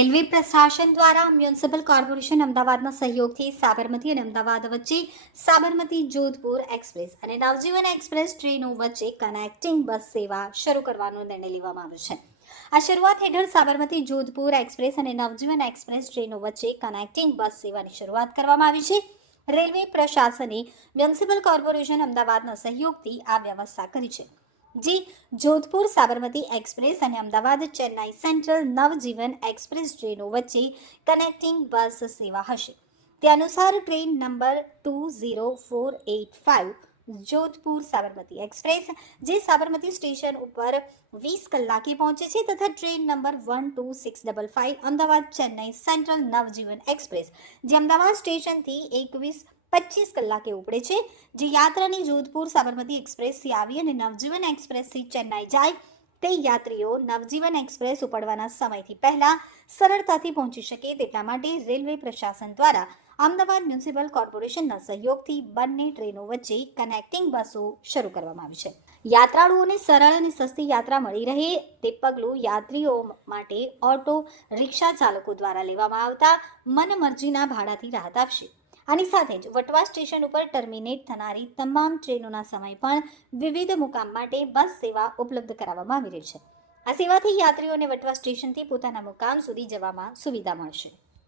Railway પ્રશાસન દ્વારા municipal corporation અમદાવાદના સહયોગથી સાબરમતી અને અમદાવાદ વચ્ચે સાબરમતી જોધપુર એક્સપ્રેસ અને નવજીવન એક્સપ્રેસ ટ્રેનો વચ્ચે કનેક્ટિંગ બસ સેવા શરૂ કરવાનો નિર્ણય લેવામાં આવ્યો છે. આ શરૂઆત હેઠળ સાબરમતી જોધપુર એક્સપ્રેસ અને નવજીવન એક્સપ્રેસ ટ્રેનો વચ્ચે કનેક્ટિંગ બસ સેવાની શરૂઆત કરવામાં આવી છે. રેલવે પ્રશાસને મ્યુનિસિપલ કોર્પોરેશન અમદાવાદના સહયોગથી આ વ્યવસ્થા કરી છે. જે જોધપુર સાબરમતી એક્સપ્રેસ અને અમદાવાદ ચેન્નાઈ સેન્ટ્રલ નવજીવન એક્સપ્રેસ ટ્રેનો વચ્ચે કનેક્ટિંગ બસ સેવા હશે. તે અનુસાર train number 20485 Jodhpur Sabarmati express જે સાબરમતી સ્ટેશન ઉપર 20 કલાકે પહોંચે છે તથા train number 12655 Ahmedabad Chennai central Navjivan express જે અમદાવાદ સ્ટેશનથી 25 કલાકે ઉપડે છે. જે યાત્રાની જોધપુર સાબરમતી એક્સપ્રેસથી આવી અને નવજીવન એક્સપ્રેસથી ચેન્નાઈ જાય તે યાત્રીઓ નવજીવન એક્સપ્રેસ ઉપડવાના સમયથી પહેલા સરળતાથી પહોંચી શકે તેટલા માટે રેલવે પ્રશાસન દ્વારા અમદાવાદ મ્યુનિસિપલ કોર્પોરેશનના સહયોગથી બંને ટ્રેનો વચ્ચે કનેક્ટિંગ બસો શરૂ કરવામાં આવી છે. યાત્રાળુઓને સરળ અને સસ્તી યાત્રા મળી રહે તે પગલું યાત્રીઓ માટે ઓટો રિક્ષા ચાલકો દ્વારા લેવામાં આવતા મનમરજીના ભાડાથી રાહત આપશે. આની સાથે જ વટવા સ્ટેશન ઉપર ટર્મિનેટ થનારી તમામ ટ્રેનોના સમય પણ વિવિધ મુકામ માટે બસ સેવા ઉપલબ્ધ કરાવવામાં આવી રહી છે. આ સેવાથી યાત્રીઓને વટવા સ્ટેશનથી પોતાના મુકામ સુધી જવામાં સુવિધા મળશે.